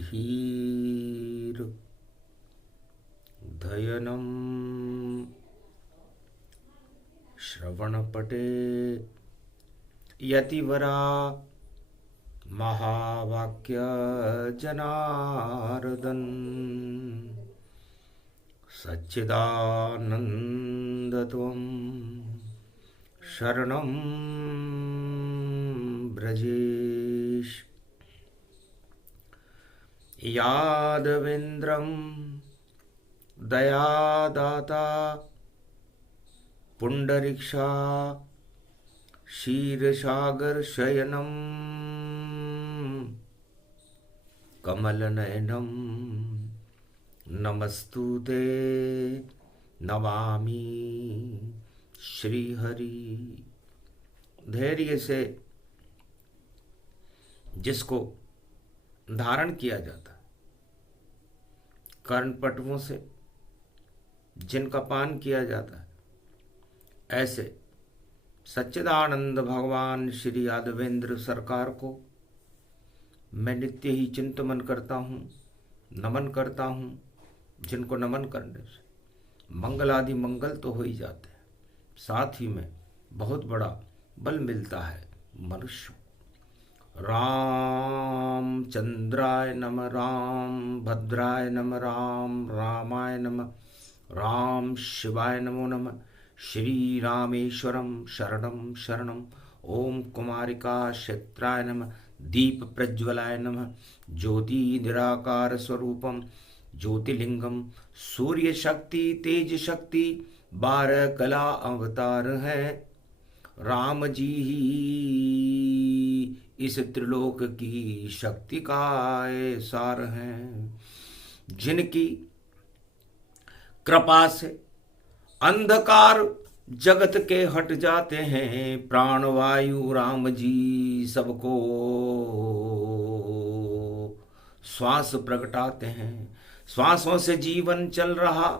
धीर धयनं श्रवणपटे यतिवरा महावाक्य जनार्दन सच्चिदानन्दत्वं शरणं ब्रजेश यादवेन्द्रं दयादाता पुंडरीक्षा क्षीरसागर शयनं कमलनयनं नमस्तुते नमामि श्रीहरि। धैर्य से जिसको धारण किया जाता है, कर्णपटुओं से जिनका पान किया जाता है, ऐसे सच्चिदानंद भगवान श्री यादवेंद्र सरकार को मैं नित्य ही चिंतन करता हूँ, नमन करता हूँ, जिनको नमन करने से मंगल आदि मंगल तो हो ही जाते हैं, साथ ही में बहुत बड़ा बल मिलता है मनुष्य। राम चंद्राय नमः, राम भद्राय नमः, राम रामाय नमः, राम शिवाय नमो नमः। श्री रामेश्वरम शरणम शरणम। ओम कुमारिका क्षेत्राय नमः, दीप प्रज्वलाय नमः, ज्योति निराकार स्वरूपम ज्योतिलिंगम, सूर्य शक्ति तेज शक्ति 12 कला अवतार है। राम जी ही इस त्रिलोक की शक्ति का सार हैं, जिनकी कृपा से अंधकार जगत के हट जाते हैं। प्राणवायु राम जी सबको श्वास प्रगटाते हैं, श्वासों से जीवन चल रहा,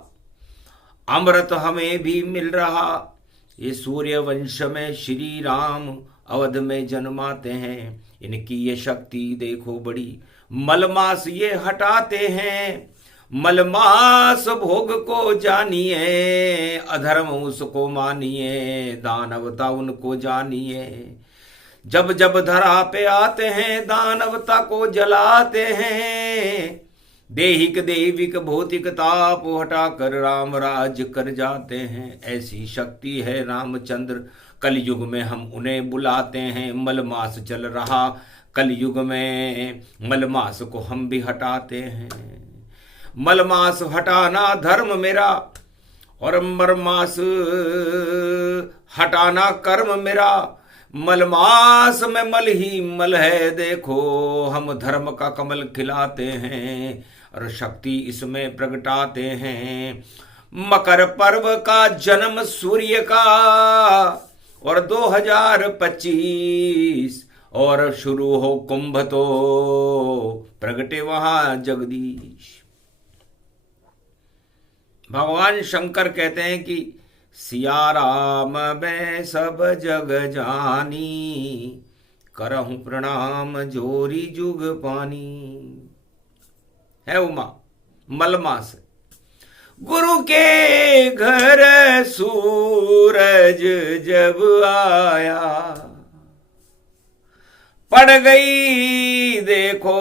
अमृत हमें भी मिल रहा। ये सूर्य वंश में श्री राम अवध में जन्माते हैं, इनकी ये शक्ति देखो बड़ी। मलमास ये हटाते हैं, मलमास भोग को जानिए, अधर्म उसको मानिए, दानवता उनको जानिए। जब जब धरा पे आते हैं दानवता को जलाते हैं, देहिक देविक भौतिक ताप हटाकर राम राज कर जाते हैं। ऐसी शक्ति है रामचंद्र, कलयुग में हम उन्हें बुलाते हैं। मलमास चल रहा कलयुग में, मलमास को हम भी हटाते हैं। मलमास हटाना धर्म मेरा और मलमास हटाना कर्म मेरा। मलमास में मल ही मल है, देखो हम धर्म का कमल खिलाते हैं और शक्ति इसमें प्रगटाते हैं। मकर पर्व का जन्म सूर्य का और 2025 और शुरू हो कुंभ तो प्रगटे वहां जगदीश। भगवान शंकर कहते हैं कि सिया राम मैं सब जग जानी, करहूं प्रणाम जोरी जुग पानी। है उमा मलमास। गुरु के घर सूरज जब आया, पड़ गई देखो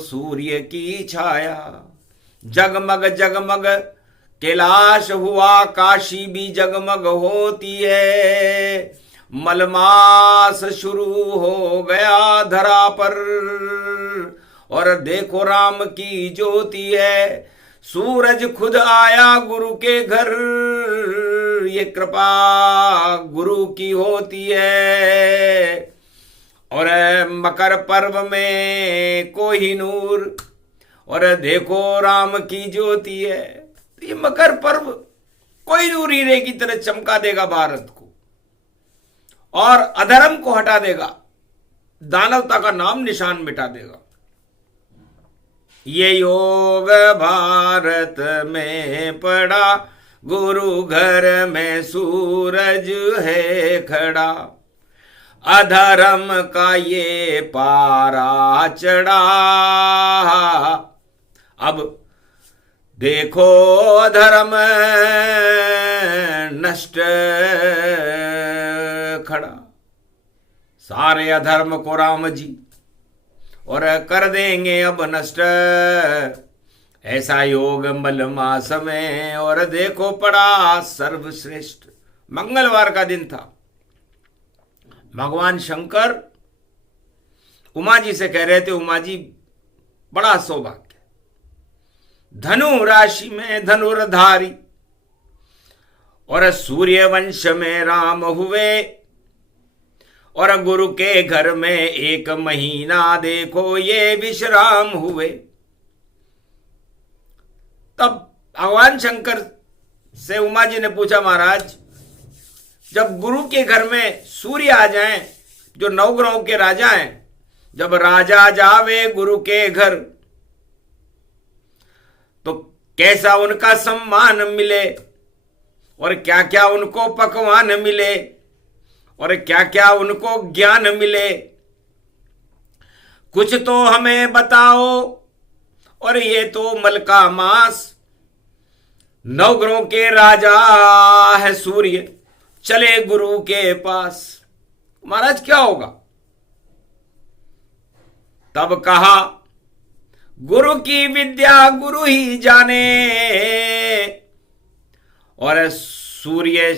सूर्य की छाया। जगमग जगमग कैलाश हुआ, काशी भी जगमग होती है। मलमास शुरू हो गया धरा पर और देखो राम की ज्योति है। सूरज खुद आया गुरु के घर, ये कृपा गुरु की होती है। और मकर पर्व में कोहिनूर और देखो राम की ज्योति है। ये मकर पर्व कोहिनूर हीरे की तरह चमका देगा भारत को और अधर्म को हटा देगा, दानवता का नाम निशान मिटा देगा। ये योग भारत में पड़ा, गुरु घर में सूरज है खड़ा। अधर्म का ये पारा चढ़ा। अब देखो अधर्म नष्ट खड़ा, सारे अधर्म को राम जी और कर देंगे अब नष्ट। ऐसा योग मलमास में और देखो पड़ा सर्वश्रेष्ठ। मंगलवार का दिन था। भगवान शंकर उमा जी से कह रहे थे, उमा जी बड़ा सौभाग्य, धनु राशि में धनुर्धारी और सूर्य वंश में राम हुए और गुरु के घर में 1 महीना देखो ये विश्राम हुए। तब भगवान शंकर से उमा जी ने पूछा, महाराज जब गुरु के घर में सूर्य आ जाएं, जो 9 ग्रहों के राजा हैं, जब राजा जावे गुरु के घर तो कैसा उनका सम्मान मिले और क्या क्या उनको पकवान मिले और क्या क्या उनको ज्ञान मिले, कुछ तो हमें बताओ। और ये तो मल का मास, 9 ग्रहों के राजा है सूर्य, चले गुरु के पास, महाराज क्या होगा? तब कहा, गुरु की विद्या गुरु ही जाने और सूर्य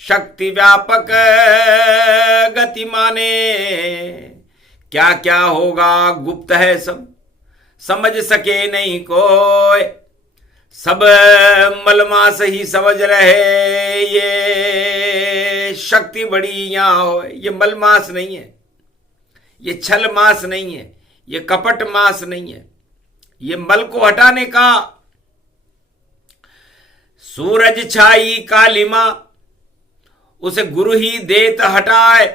शक्ति व्यापक गति माने। क्या क्या होगा गुप्त है, सब समझ सके नहीं कोई, सब मलमास ही समझ रहे। ये शक्ति बड़ी यहां हो, ये मलमास नहीं है, ये छल मास नहीं है, ये कपट मास नहीं है, ये मल को हटाने का। सूरज छाई कालिमा उसे गुरु ही देत हटाए,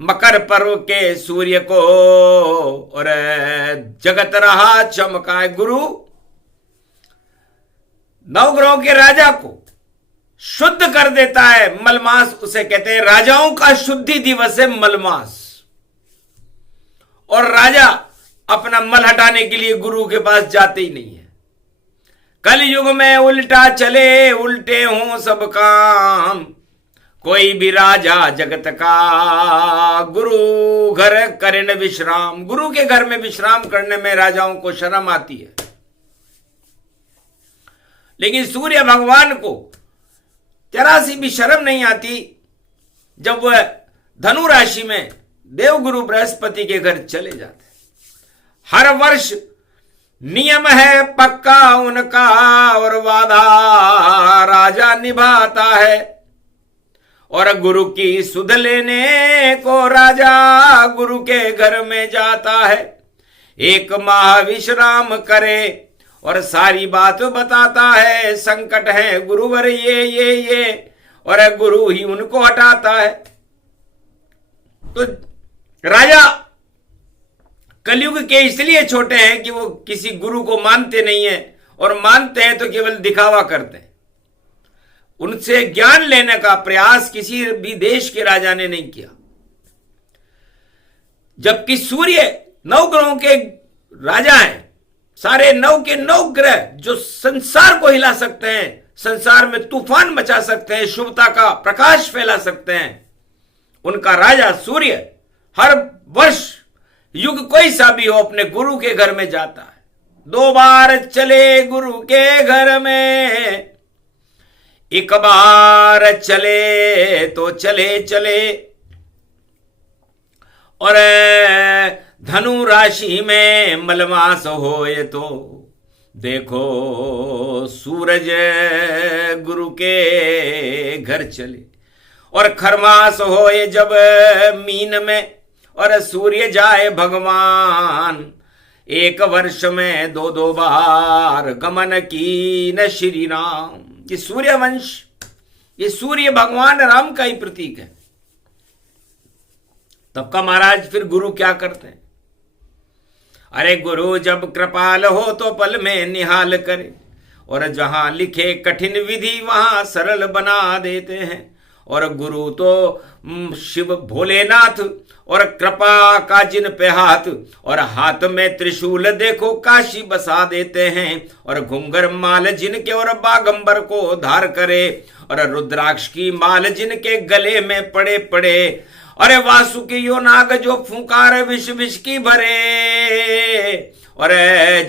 मकर पर्व के सूर्य को और जगत रहा चमकाए। गुरु 9 ग्रहों के राजा को शुद्ध कर देता है। मलमास उसे कहते हैं, राजाओं का शुद्धि दिवस है मलमास। और राजा अपना मल हटाने के लिए गुरु के पास जाते ही नहीं है। कलयुग में उल्टा चले, उल्टे हों सब काम, कोई भी राजा जगत का गुरु घर करे न विश्राम। गुरु के घर में विश्राम करने में राजाओं को शर्म आती है, लेकिन सूर्य भगवान को जरा सी भी शर्म नहीं आती जब वह धनु राशि में देवगुरु बृहस्पति के घर चले जाते। हर वर्ष नियम है पक्का उनका और वादा राजा निभाता है, और गुरु की सुध लेने को राजा गुरु के घर में जाता है। 1 माह विश्राम करे और सारी बात बताता है। संकट है गुरुवर ये और गुरु ही उनको हटाता है। तो राजा कलयुग के इसलिए छोटे हैं कि वो किसी गुरु को मानते नहीं है, और मानते हैं तो केवल दिखावा करते हैं। उनसे ज्ञान लेने का प्रयास किसी भी देश के राजा ने नहीं किया। जबकि सूर्य 9 ग्रहों के राजा हैं, सारे 9 के 9 ग्रह जो संसार को हिला सकते हैं, संसार में तूफान मचा सकते हैं, शुभता का प्रकाश फैला सकते हैं, उनका राजा सूर्य हर वर्ष युग कोई सा भी हो अपने गुरु के घर में जाता है। 2 बार चले गुरु के घर में, 1 बार चले तो चले और धनु राशि में मलमास होए तो देखो सूरज गुरु के घर चले। और खरमास होए जब मीन में और सूर्य जाए भगवान, 1 वर्ष में 2 बार गमन की न श्री राम। ये सूर्य वंश, ये सूर्य भगवान राम का ही प्रतीक है। तब का महाराज फिर गुरु क्या करते हैं? अरे गुरु जब कृपाल हो तो पल में निहाल करे, और जहां लिखे कठिन विधि वहां सरल बना देते हैं। और गुरु तो शिव भोलेनाथ, और कृपा का जिन पे हाथ, और हाथ में त्रिशूल देखो काशी बसा देते हैं, और घुंगर माल जिनके और बागंबर को धार करे, और रुद्राक्ष की माल जिनके गले में पड़े पड़े, अरे वासुकी यो नाग जो फूंकार विष विष की भरे, और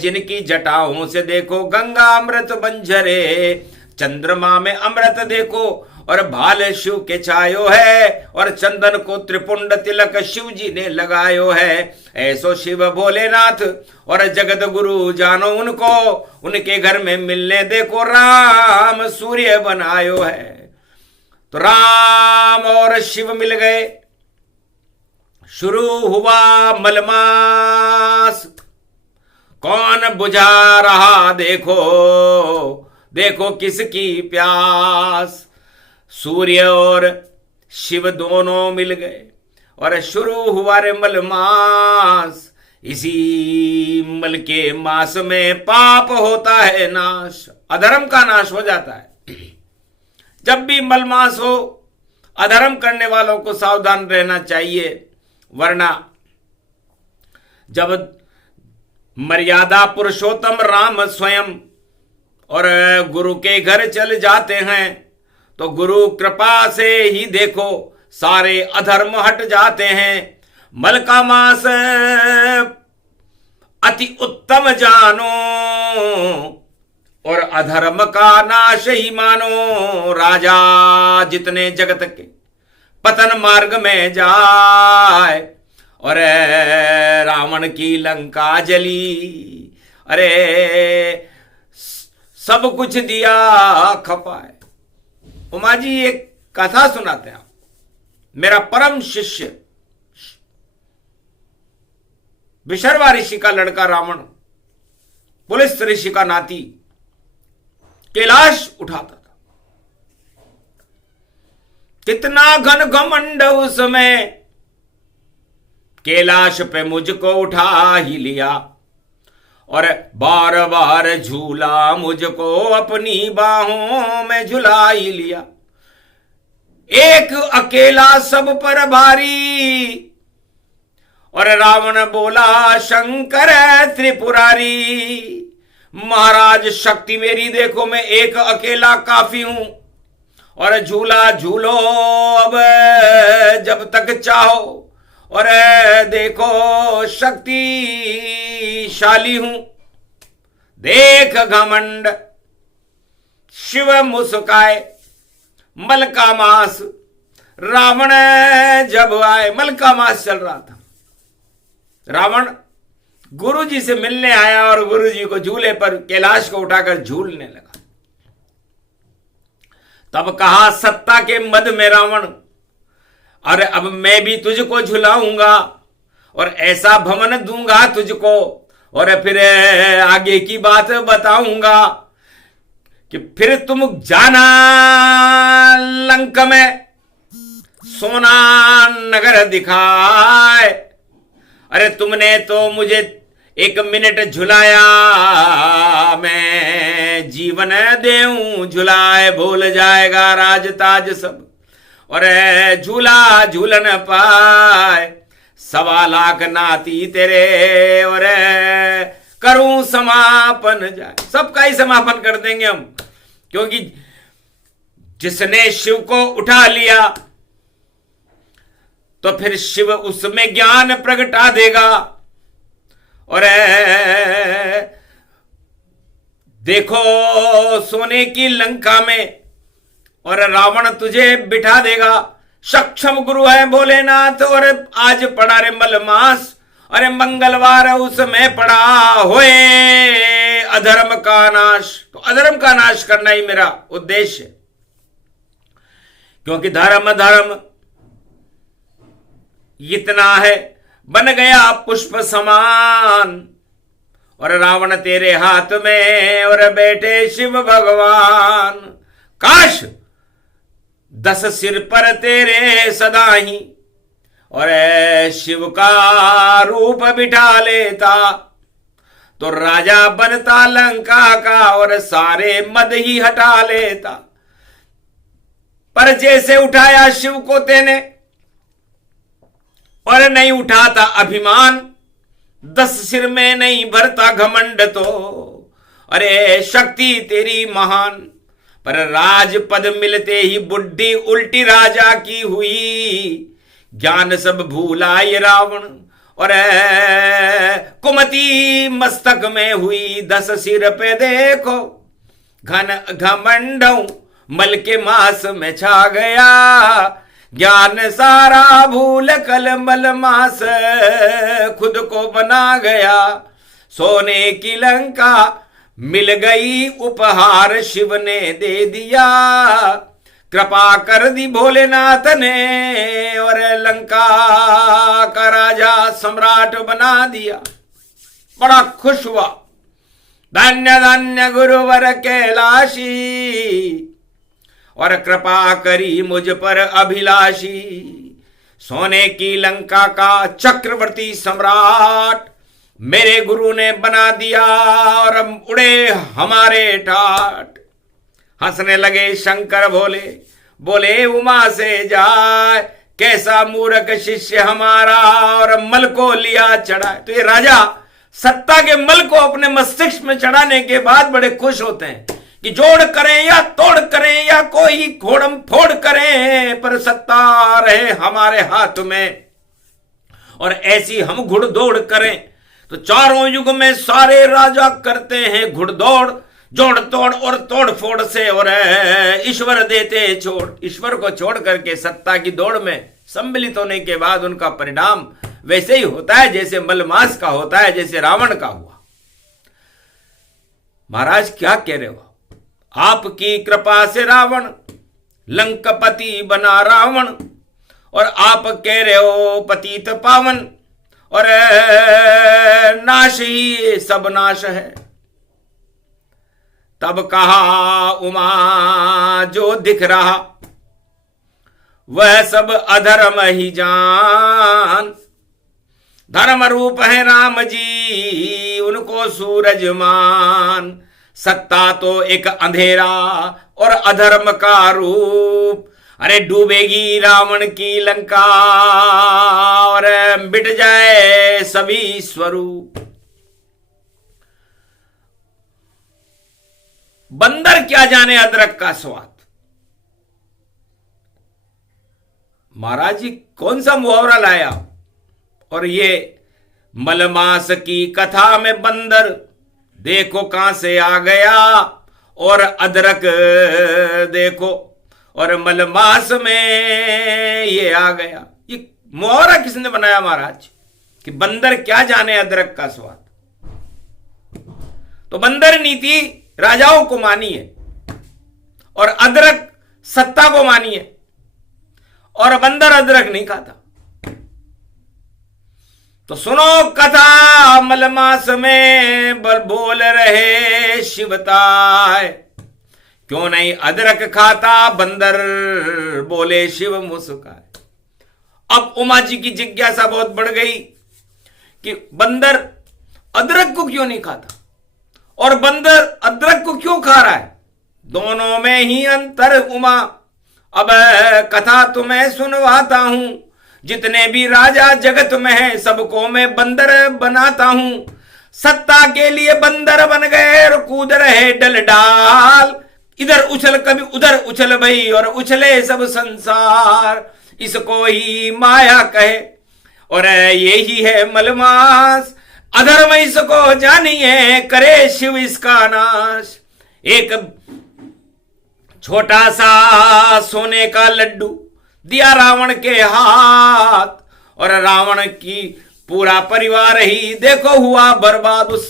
जिनकी जटाओं से देखो गंगा अमृत बंजरे, चंद्रमा में अमृत देखो और भाल शिव के छायो है, और चंदन को त्रिपुंड तिलक शिव जी ने लगायो है। ऐसो शिव भोलेनाथ और जगत गुरु जानो उनको, उनके घर में मिलने देखो राम सूर्य बनायो है। तो राम और शिव मिल गए, शुरू हुआ मलमास, कौन बुझा रहा देखो, देखो किसकी प्यास। सूर्य और शिव दोनों मिल गए और शुरू हुआ रे मलमास। इसी मल के मास में पाप होता है नाश, अधर्म का नाश हो जाता है। जब भी मलमास हो, अधर्म करने वालों को सावधान रहना चाहिए, वरना जब मर्यादा पुरुषोत्तम राम स्वयं और गुरु के घर चल जाते हैं, तो गुरु कृपा से ही देखो सारे अधर्म हट जाते हैं। मल का मास अति उत्तम जानो, और अधर्म का नाश ही मानो। राजा जितने जगत के पतन मार्ग में जाए, और रावण की लंका जली, अरे सब कुछ दिया खपाए। उमा जी एक कथा सुनाते हैं। मेरा परम शिष्य विशर्वा ऋषि का लड़का रावण पुलिस ऋषि का नाती कैलाश उठाता था। कितना घन घमंड उसमें, कैलाश पे मुझको उठा ही लिया, और बार बार झूला मुझको अपनी बाहों में झुला ही लिया। एक अकेला सब पर भारी, और रावण बोला शंकर त्रिपुरारी। महाराज शक्ति मेरी देखो, मैं एक अकेला काफी हूं, और झूला झूलो अब जब तक चाहो, और देखो शक्तिशाली हूं। देख घमंड। शिव मुस्काए। मल का मास रावण जब आए, मल का मास चल रहा था, रावण गुरु जी से मिलने आया और गुरु जी को झूले पर कैलाश को उठाकर झूलने लगा। तब कहा सत्ता के मद में रावण, अरे अब मैं भी तुझको झुलाऊंगा और ऐसा भवन दूंगा तुझको, और फिर आगे की बात बताऊंगा कि फिर तुम जाना लंक में सोना नगर दिखाए। अरे तुमने तो मुझे 1 मिनट झुलाया, मैं जीवन देऊं झुलाए, भूल जाएगा राज ताज सब, और झूला झूलन पाए। 1.25 लाख नाती तेरे, और करूं समापन जाए। सबका ही समापन कर देंगे हम, क्योंकि जिसने शिव को उठा लिया तो फिर शिव उसमें ज्ञान प्रगटा देगा। और देखो सोने की लंका में, और रावण तुझे बिठा देगा। सक्षम गुरु है भोलेनाथ, और आज पड़ा रे मलमास, अरे मंगलवार उसमें पड़ा होए अधर्म का नाश। तो अधर्म का नाश करना ही मेरा उद्देश्य है, क्योंकि धर्म धर्म इतना है, बन गया पुष्प समान, और रावण तेरे हाथ में और बैठे शिव भगवान। काश 10 सिर पर तेरे सदा ही, और शिव का रूप बिठा लेता, तो राजा बनता लंका का, और सारे मद ही हटा लेता। पर जैसे उठाया शिव को तेने और नहीं उठाता अभिमान, 10 सिर में नहीं भरता घमंड तो, अरे शक्ति तेरी महान। पर राजपद मिलते ही बुद्धि उल्टी राजा की हुई, ज्ञान सब भूला ये रावण और कुमति मस्तक में हुई। 10 सिर पे देखो घन घमंडों मल के मास में छा गया, ज्ञान सारा भूल कल मल मास खुद को बना गया। सोने की लंका मिल गई उपहार शिव ने दे दिया, कृपा कर दी भोलेनाथ ने और लंका का राजा सम्राट बना दिया। बड़ा खुश हुआ। धन्य धन्य गुरुवर कैलाशी और कृपा करी मुझ पर अभिलाषी। सोने की लंका का चक्रवर्ती सम्राट मेरे गुरु ने बना दिया और उड़े हमारे ठाट। हंसने लगे शंकर भोले, बोले उमा से जाए कैसा मूर्ख शिष्य हमारा और मल को लिया चढ़ाए। तो ये राजा सत्ता के मल को अपने मस्तिष्क में चढ़ाने के बाद बड़े खुश होते हैं कि जोड़ करें या तोड़ करें या कोई घोड़म फोड़ करें, पर सत्ता रहे हमारे हाथ में और ऐसी हम घुड़दौड़ करें। तो चारों युग में सारे राजा करते हैं घुड़दौड़, जोड़ तोड़ और तोड़ फोड़ से, और ईश्वर देते छोड़। ईश्वर को छोड़ करके सत्ता की दौड़ में सम्मिलित होने के बाद उनका परिणाम वैसे ही होता है जैसे मलमास का होता है, जैसे रावण का हुआ। महाराज क्या कह रहे हो? आपकी कृपा से रावण लंकापति बना रावण, और आप कह रहे हो पतित पावन और नाश ही सब नाश है। तब कहा उमा जो दिख रहा वह सब अधर्म ही जान, धर्म रूप है राम जी उनको सूरज मान। सत्ता तो एक अंधेरा और अधर्म का रूप, अरे डूबेगी रावण की लंका और मिट जाए सभी स्वरूप। बंदर क्या जाने अदरक का स्वाद। महाराज जी कौन सा मुहावरा लाया? और ये मलमास की कथा में बंदर देखो कहां से आ गया, और अदरक देखो और मलमास में ये आ गया। ये मुहावरा किसने बनाया महाराज कि बंदर क्या जाने अदरक का स्वाद? तो बंदर नीति राजाओं को मानी है और अदरक सत्ता को मानी है, और बंदर अदरक नहीं खाता। तो सुनो कथा मलमास में बल बोल रहे शिवताय, क्यों नहीं अदरक खाता बंदर बोले शिव मुस्काए। अब उमा जी की जिज्ञासा बहुत बढ़ गई कि बंदर अदरक को क्यों नहीं खाता और बंदर अदरक को क्यों खा रहा है, दोनों में ही अंतर उमा। अब कथा तुम्हें सुनवाता हूं, जितने भी राजा जगत में है सबको मैं बंदर बनाता हूं। सत्ता के लिए बंदर बन गए और कूद रहे डल डाल, इधर उछल कभी उधर उछल भई और उछले सब संसार। इसको ही माया कहे और यही है मलमास, अधर्म इसको जानिए करे शिव इसका नाश। एक छोटा सा सोने का लड्डू दिया रावण के हाथ, और रावण की पूरा परिवार ही देखो हुआ बर्बाद। उस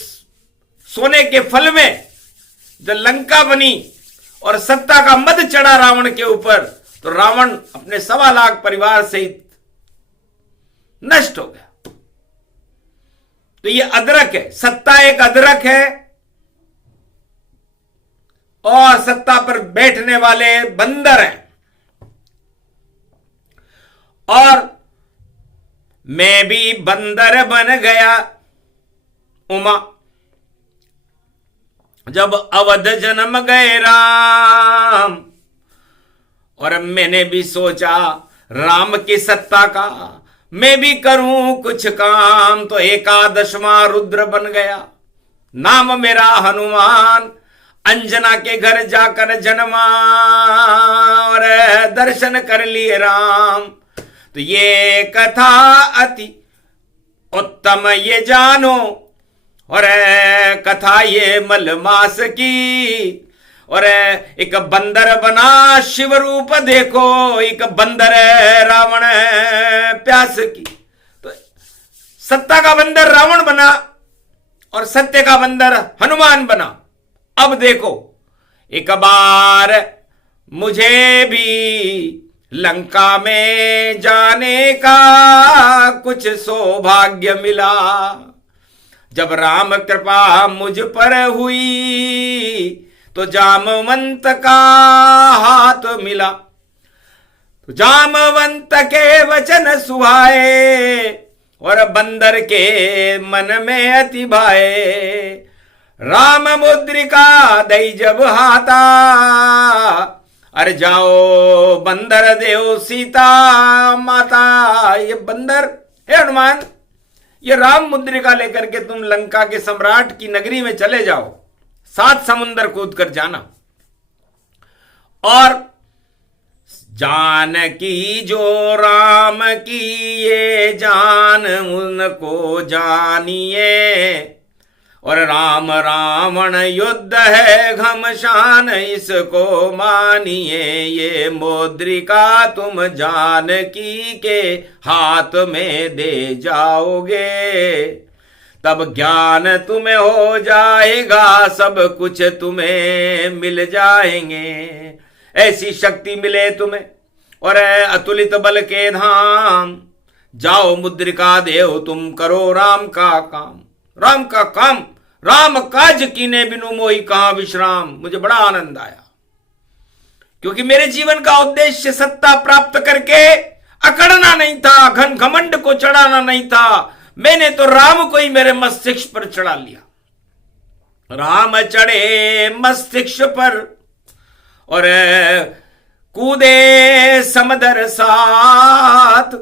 सोने के फल में जब लंका बनी और सत्ता का मद चढ़ा रावण के ऊपर, तो रावण अपने 1.25 लाख परिवार सहित नष्ट हो गया। तो ये अदरक है, सत्ता एक अदरक है और सत्ता पर बैठने वाले बंदर हैं। और मैं भी बंदर बन गया उमा, जब अवध जन्म गए राम, और मैंने भी सोचा राम की सत्ता का मैं भी करूं कुछ काम, तो एकादशवां रुद्र बन गया, नाम मेरा हनुमान। अंजना के घर जाकर जन्मा और दर्शन कर लिए राम। तो ये कथा अति उत्तम ये जानो, और कथा ये मलमास की। और एक बंदर बना शिव रूप देखो, एक बंदर रावण प्यास की। तो सत्ता का बंदर रावण बना और सत्य का बंदर हनुमान बना। अब देखो एक बार मुझे भी लंका में जाने का कुछ सौभाग्य मिला, जब राम कृपा मुझ पर हुई तो जामवंत का हाथ मिला। तो जामवंत के वचन सुहाए और बंदर के मन में अति भाए। राम मुद्रिका दई जब हाथा, अरे जाओ बंदर देव सीता माता। ये बंदर हे हनुमान, ये राम मुद्रिका लेकर के तुम लंका के सम्राट की नगरी में चले जाओ, 7 समुंदर कूद कर जाना। और जानकी जो राम की ये जान उनको जानिए, और राम रावण युद्ध है घमशान इसको मानिए। ये मुद्रिका तुम जानकी के हाथ में दे जाओगे, तब ज्ञान तुम्हें हो जाएगा, सब कुछ तुम्हें मिल जाएंगे। ऐसी शक्ति मिले तुम्हें और अतुलित बल के धाम। जाओ मुद्रिका देव तुम करो राम का काम। राम का काम, राम काज कीने बिनु मोहि कहां विश्राम। मुझे बड़ा आनंद आया, क्योंकि मेरे जीवन का उद्देश्य सत्ता प्राप्त करके अकड़ना नहीं था, घन घमंड को चढ़ाना नहीं था। मैंने तो राम को ही मेरे मस्तिष्क पर चढ़ा लिया। राम चढ़े मस्तिष्क पर और कूदे समदर साथ।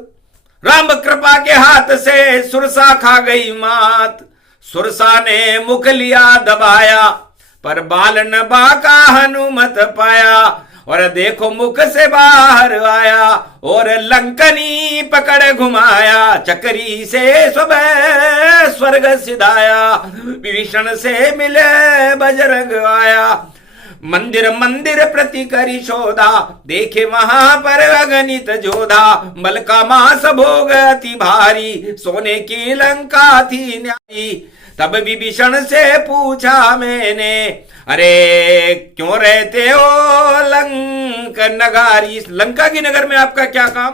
राम कृपा के हाथ से सुरसा खा गई मात। सुरसा ने मुख लिया दबाया, पर बाल न बाका हनुमत पाया। और देखो मुख से बाहर आया और लंकनी पकड़ घुमाया। चक्री से स्वर्ग सिधाया, विभीषण से मिले बजरंग आया। मंदिर मंदिर प्रति करी शोधा, देखे वहां पर अगणित जोधा। मल का मास भोग अति भारी, सोने की लंका थी न्यारी। तब विभीषण से पूछा मैंने, अरे क्यों रहते हो लंक नगारी, लंका की नगर में आपका क्या काम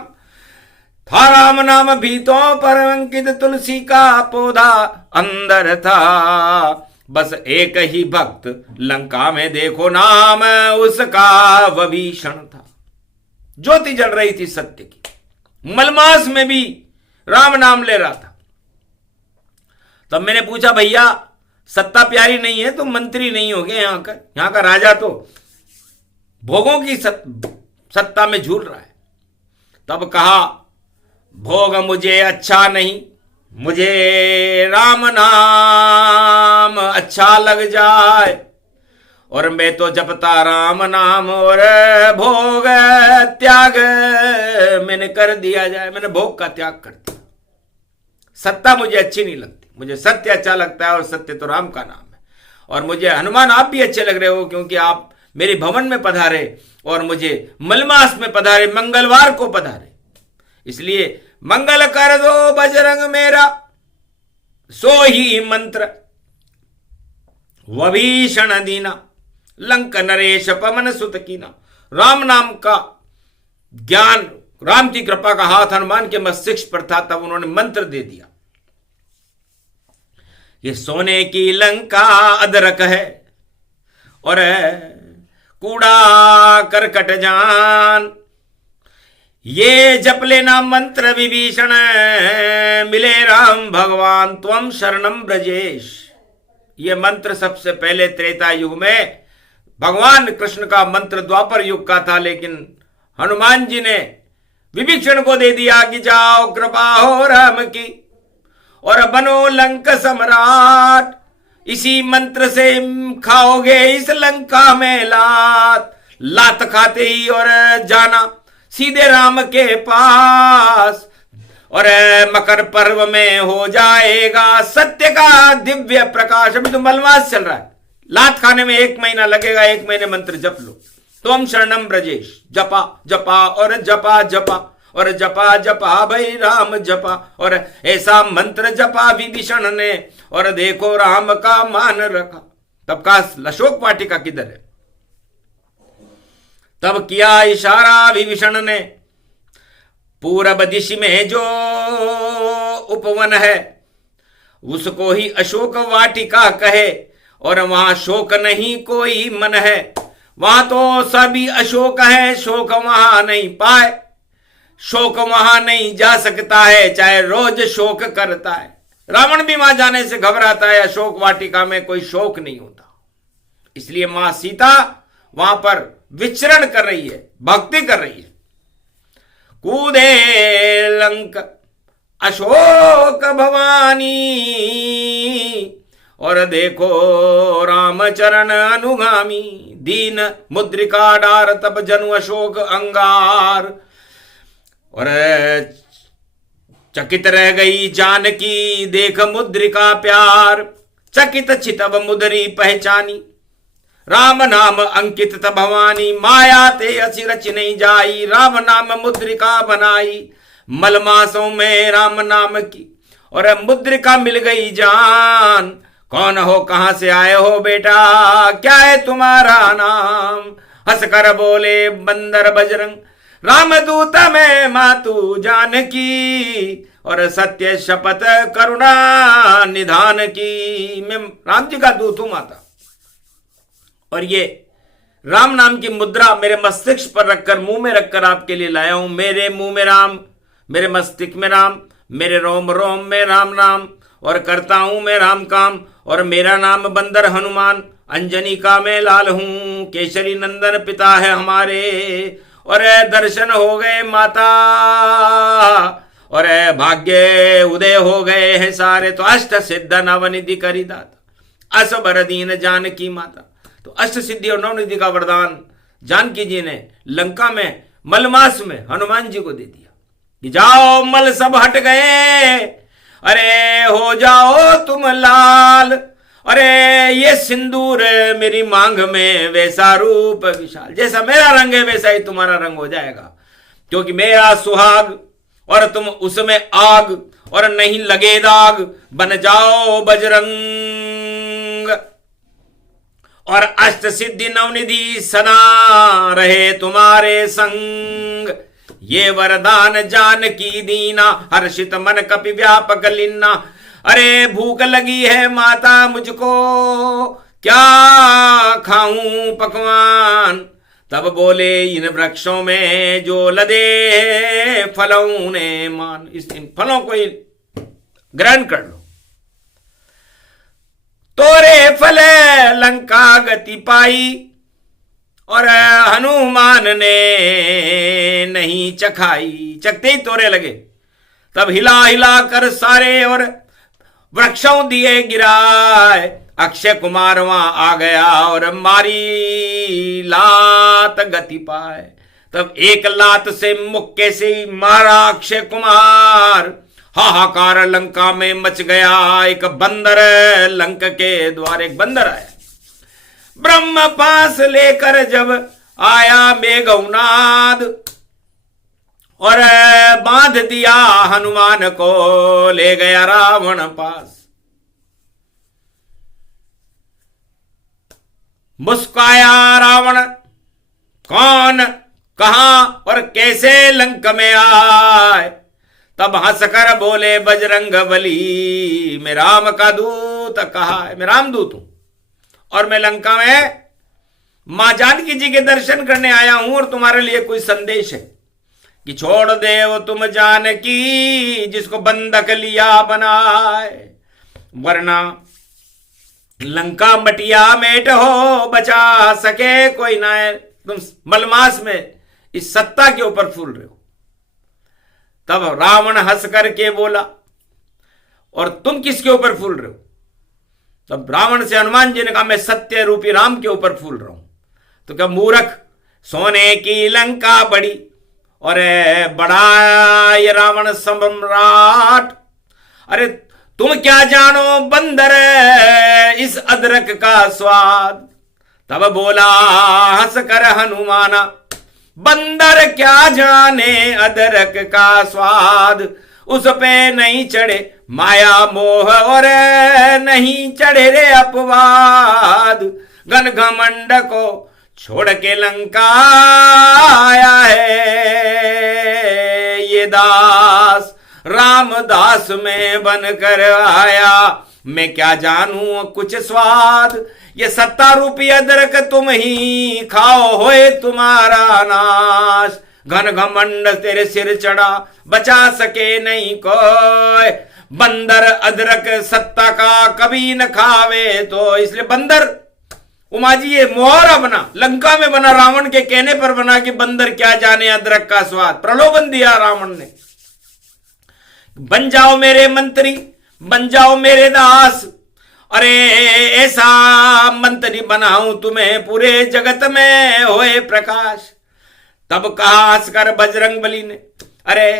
था? राम नाम भीतों पर अंकित तुलसी का पौधा अंदर था। बस एक ही भक्त लंका में देखो नाम उसका विभीषण था। ज्योति जल रही थी सत्य की, मलमास में भी राम नाम ले रहा था। तब मैंने पूछा, भैया सत्ता प्यारी नहीं है, तुम मंत्री नहीं होगे यहाँ का राजा तो भोगों की सत्ता में झूल रहा है। तब कहा, भोग मुझे अच्छा नहीं, मुझे राम नाम अच्छा लग जाए। और मैं तो जपता राम नाम और भोग त्याग मैंने कर दिया जाए। मैंने भोग का त्याग कर दिया। सत्ता मुझे अच्छी नहीं लगती, मुझे सत्य अच्छा लगता है, और सत्य तो राम का नाम है। और मुझे हनुमान आप भी अच्छे लग रहे हो, क्योंकि आप मेरे भवन में पधारे और मुझे मलमास में पधारे, मंगलवार को पधारे। इसलिए मंगल कर दो बजरंग मेरा, सो ही मंत्र विभीषण दीना। लंक नरेश पवन सुत कीना। राम नाम का ज्ञान, राम की कृपा का हाथ हनुमान के मस्तिष्क पर था, तब उन्होंने मंत्र दे दिया। ये सोने की लंका अदरक है और कूड़ा करकट जान। ये जप लेना मंत्र विभीषण, मिले राम भगवान त्वम शरणम ब्रजेश। ये मंत्र सबसे पहले त्रेता युग में भगवान कृष्ण का मंत्र द्वापर युग का था, लेकिन हनुमान जी ने विभीषण को दे दिया कि जाओ कृपा हो राम की और बनो लंक सम्राट, इसी मंत्र से खाओगे इस लंका में लात। लात खाते ही और जाना सीधे राम के पास, और मकर पर्व में हो जाएगा सत्य का दिव्य प्रकाश। अभी तो मलमास चल रहा है, लात खाने में 1 महीना लगेगा, 1 महीने मंत्र जप लो। तुम शरणम ब्रजेश, जपा जपा और जपा जपा और जपा जपा भाई राम जपा, और ऐसा मंत्र जपा विभीषण ने, और देखो राम का मान रखा। तब का अशोक वाटिका किधर है? तब किया इशारा विभीषण ने, पूरब दिश में जो उपवन है उसको ही अशोक वाटिका कहे, और वहां शोक नहीं कोई मन है। वहां तो सभी अशोक है, शोक वहां नहीं पाए, शोक वहां नहीं जा सकता है, चाहे रोज शोक करता है। रावण भी वहां जाने से घबराता है, अशोक वाटिका में कोई शोक नहीं होता। इसलिए मां सीता वहां पर विचरण कर रही है, भक्ति कर रही है। कूदे लंक अशोक भवानी, और देखो रामचरण अनुगामी। दीन मुद्रिका डार तब जनु अशोक अंगार, और चकित रह गई जानकी देख मुद्रिका प्यार। चकित चितव मुदरी पहचानी, राम नाम अंकित त भवानी। माया ते असी रच नहीं जाई, राम नाम मुद्रिका बनाई। मलमासों में राम नाम की और मुद्रिका मिल गई जान। कौन हो, कहां से आए हो बेटा, क्या है तुम्हारा नाम? हंस कर बोले बंदर बजरंग, रामदूत में मातु जानकी, और सत्य शपथ करुणा निधान की। मैं राम जी का दूत हूं माता, और ये राम नाम की मुद्रा मेरे मस्तिष्क पर रखकर, मुंह में रखकर आपके लिए लाया हूं। मेरे मुंह में राम, मेरे मस्तिष्क में राम, मेरे रोम रोम में राम नाम, और करता हूं मैं राम काम। और मेरा नाम बंदर हनुमान, अंजनी का मैं लाल हूं। केसरी नंदन पिता है हमारे, और दर्शन हो गए माता, और भाग्य उदय हो गए हैं सारे। तो अष्ट सिद्ध नवनिधि करी दाता, असबर दीन जानकी माता। तो अष्ट सिद्धि और नवनिधि का वरदान जानकी जी ने लंका में मलमास में हनुमान जी को दे दिया कि जाओ मल सब हट गए, अरे हो जाओ तुम लाल। अरे ये सिंदूर मेरी मांग में वैसा रूप विशाल, जैसा मेरा रंग है वैसा ही तुम्हारा रंग हो जाएगा, क्योंकि मेरा सुहाग और तुम उसमें आग, और नहीं लगे दाग। बन जाओ बजरंग, और अष्ट सिद्धि नवनिधि सदा रहे तुम्हारे संग। ये वरदान जानकी दीना, हर्षित मन कपि व्यापक लीना। अरे भूख लगी है माता मुझको, क्या खाऊं पकवान? तब बोले इन वृक्षों में जो लदे फलों ने मान, इन फलों को ग्रहण कर लो। तोरे फल लंका गति पाई, और हनुमान ने नहीं चखाई। चखते ही तोरे लगे, तब हिला हिला कर सारे और वृक्षों दिए गिराए। अक्षय कुमार वहां आ गया और मारी लात गति पाए। तब एक लात से मुक्के से मारा अक्षय कुमार। हाहाकार लंका में मच गया। एक बंदर लंक के द्वार, एक बंदर आया, ब्रह्म पास लेकर जब आया मेघनाद, और बांध दिया हनुमान को, ले गया रावण पास। मुस्काया रावण, कौन, कहां और कैसे लंक में आए? तब हंसकर बोले बजरंग बली, मैं राम का दूत कहा है, मैं रामदूत हूं, और मैं लंका में मां जानकी जी के दर्शन करने आया हूं, और तुम्हारे लिए कोई संदेश है कि छोड़ दे वो तुम जानकी, जिसको बंधक लिया बनाए, वरना लंका मटिया मेट हो, बचा सके कोई ना। तुम मलमास में इस सत्ता के ऊपर फूल रहे हो। तब रावण हंस करके बोला, और तुम किसके ऊपर फूल रहे हो? तब रावण से हनुमान जी ने कहा, मैं सत्य रूपी राम के ऊपर फूल रहा हूं। तो क्या मूर्ख, सोने की लंका बड़ी और बड़ा ये रावण सम्राट, अरे तुम क्या जानो बंदर इस अदरक का स्वाद। तब बोला हंस कर हनुमाना, बंदर क्या जाने अदरक का स्वाद, उस पे नहीं चढ़े माया मोह और नहीं चढ़े रे अपवाद। घन घमंड को छोड़ के लंका आया है ये दास, रामदास में बनकर आया। मैं क्या जानू कुछ स्वाद, ये सत्ता रूपी अदरक तुम ही खाओ होए तुम्हारा नाश। घन घमंड तेरे सिर चढ़ा बचा सके नहीं कोई, बंदर अदरक सत्ता का कभी न खावे तो। इसलिए बंदर, उमा जी ये मोहरा बना, लंका में बना, रावण के कहने पर बना कि बंदर क्या जाने अदरक का स्वाद। प्रलोभन दिया रावण ने, बन जाओ मेरे मंत्री, बन जाओ मेरे दास, अरे ऐसा मंत्री बनाऊं तुम्हें पूरे जगत में होए प्रकाश। तब कहा हंसकर बजरंग बली ने, अरे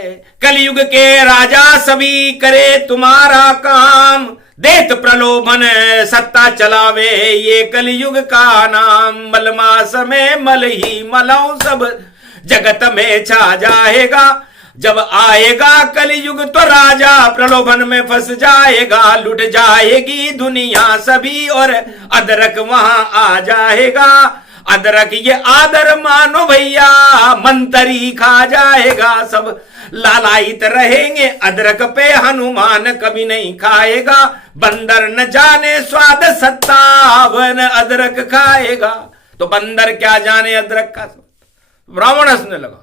कलयुग के राजा सभी करे तुम्हारा काम, देत प्रलोभन सत्ता चलावे ये कलयुग का नाम। मलमास में मल ही मलाऊ सब जगत में छा जाएगा, जब आएगा कलयुग तो राजा प्रलोभन में फंस जाएगा। लुट जाएगी दुनिया सभी और अदरक वहां आ जाएगा। अदरक ये आदर मानो भैया, मंतरी खा जाएगा सब। लालायित रहेंगे अदरक पे, हनुमान कभी नहीं खाएगा। बंदर न जाने स्वाद सत्ता, वन अदरक खाएगा। तो बंदर क्या जाने अदरक का स्वाद। रावण हंसने लगा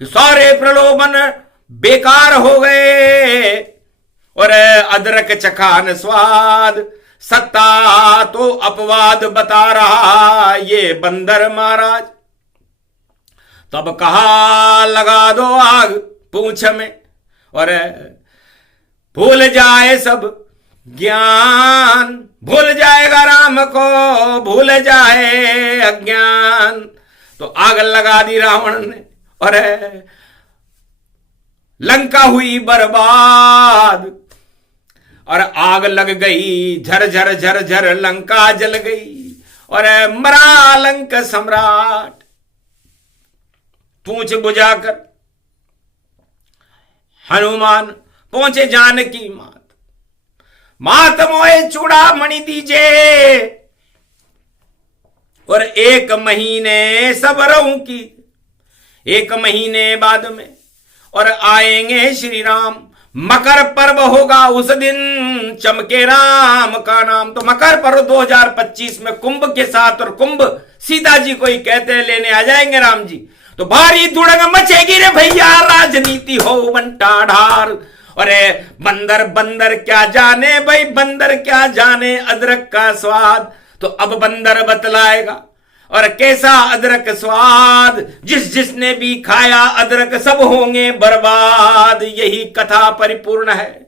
कि सारे प्रलोभन बेकार हो गए और अदरक चखा न स्वाद। सत्ता तो अपवाद बता रहा ये बंदर महाराज। तब कहा लगा दो आग पूंछ में और भूल जाए सब ज्ञान। भूल जाएगा राम को, भूल जाए अज्ञान। तो आग लगा दी रावण ने और लंका हुई बर्बाद और आग लग गई, झर झर झर झर लंका जल गई और मरा लंक सम्राट। पूंछ बुझाकर हनुमान पहुंचे जानकी मात। मात मोए चूड़ामणि दीजे और 1 महीने सबरों की। 1 महीने बाद में और आएंगे श्री राम। मकर पर्व होगा उस दिन, चमके राम का नाम। तो मकर पर्व 2025 में कुंभ के साथ, और कुंभ सीता जी को ही कहते हैं, लेने आ जाएंगे राम जी। तो भारी धुड़ंग मचेगी रे भैया, राजनीति हो बंटा ढार। अरे बंदर बंदर क्या जाने भाई, बंदर क्या जाने अदरक का स्वाद। तो अब बंदर बतलाएगा और कैसा अदरक स्वाद। जिस जिसने भी खाया अदरक सब होंगे बर्बाद। यही कथा परिपूर्ण है।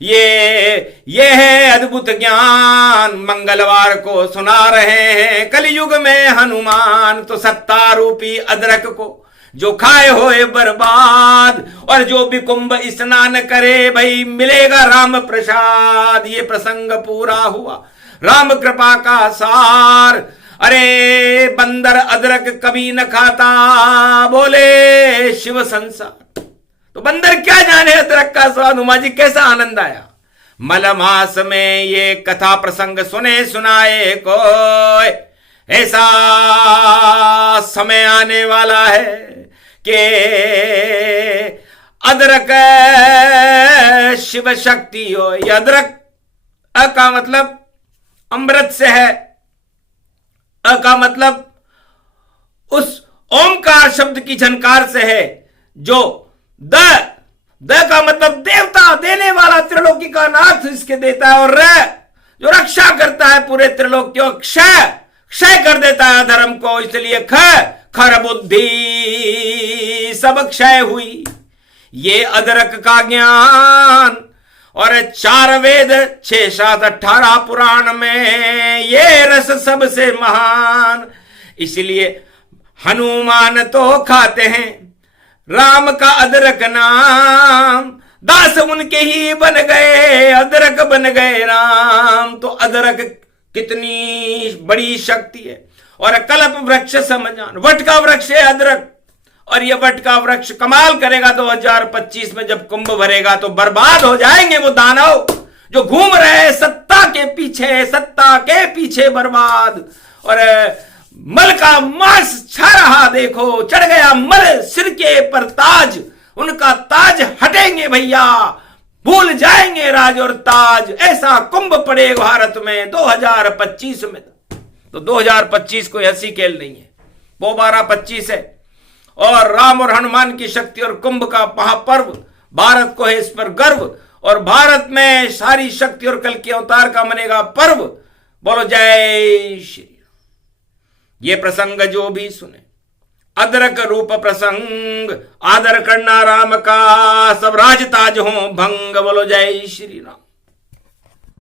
ये है अद्भुत ज्ञान, मंगलवार को सुना रहे हैं कलयुग में हनुमान। तो सत्ता रूपी अदरक को जो खाए होए बर्बाद, और जो भी कुंभ स्नान करे भाई मिलेगा राम प्रसाद। ये प्रसंग पूरा हुआ राम कृपा का सार। अरे बंदर अदरक कभी न खाता, बोले शिव संसार। तो बंदर क्या जाने अदरक का स्वाद। उमा जी कैसा आनंद आया। मलमास में ये कथा प्रसंग सुने सुनाए कोई। ऐसा समय आने वाला है कि अदरक शिव शक्ति हो। ये अदरक अ का मतलब अमृत से है, अ का मतलब उस ओमकार शब्द की झनकार से है। जो द का मतलब देवता, देने वाला, त्रिलोकी का नाथ इसके देता है। और र जो रक्षा करता है पूरे त्रिलोक की, क्षय कर देता है धर्म को। इसलिए खर बुद्धि सब क्षय हुई। ये अदरक का ज्ञान और 4 वेद 6 7 18 पुराण में ये रस सबसे महान। इसलिए हनुमान तो खाते हैं राम का अदरक नाम, दास उनके ही बन गए, अदरक बन गए राम। तो अदरक कितनी बड़ी शक्ति है। और कल्प वृक्ष समझान, वट का वृक्ष है अदरक, और ये वट का वृक्ष कमाल करेगा। 2025 में जब कुंभ भरेगा तो बर्बाद हो जाएंगे वो दानव जो घूम रहे हैं सत्ता के पीछे बर्बाद। और मल का मांस छा रहा, देखो चढ़ गया मल सिर के पर ताज, उनका ताज हटेंगे भैया, भूल जाएंगे राज और ताज। ऐसा कुंभ पड़े भारत में 2025 में। तो 2025 कोई हंसी खेल नहीं है, वो 12-25 है। और राम और हनुमान की शक्ति और कुंभ का महापर्व, भारत को है इस पर गर्व। और भारत में सारी शक्ति और कल के अवतार का मनेगा पर्व। बोलो जय श्री राम। ये प्रसंग जो भी सुने, अदरक रूप प्रसंग, आदर करना राम का, सब राज ताज हो भंग। बोलो जय श्री राम।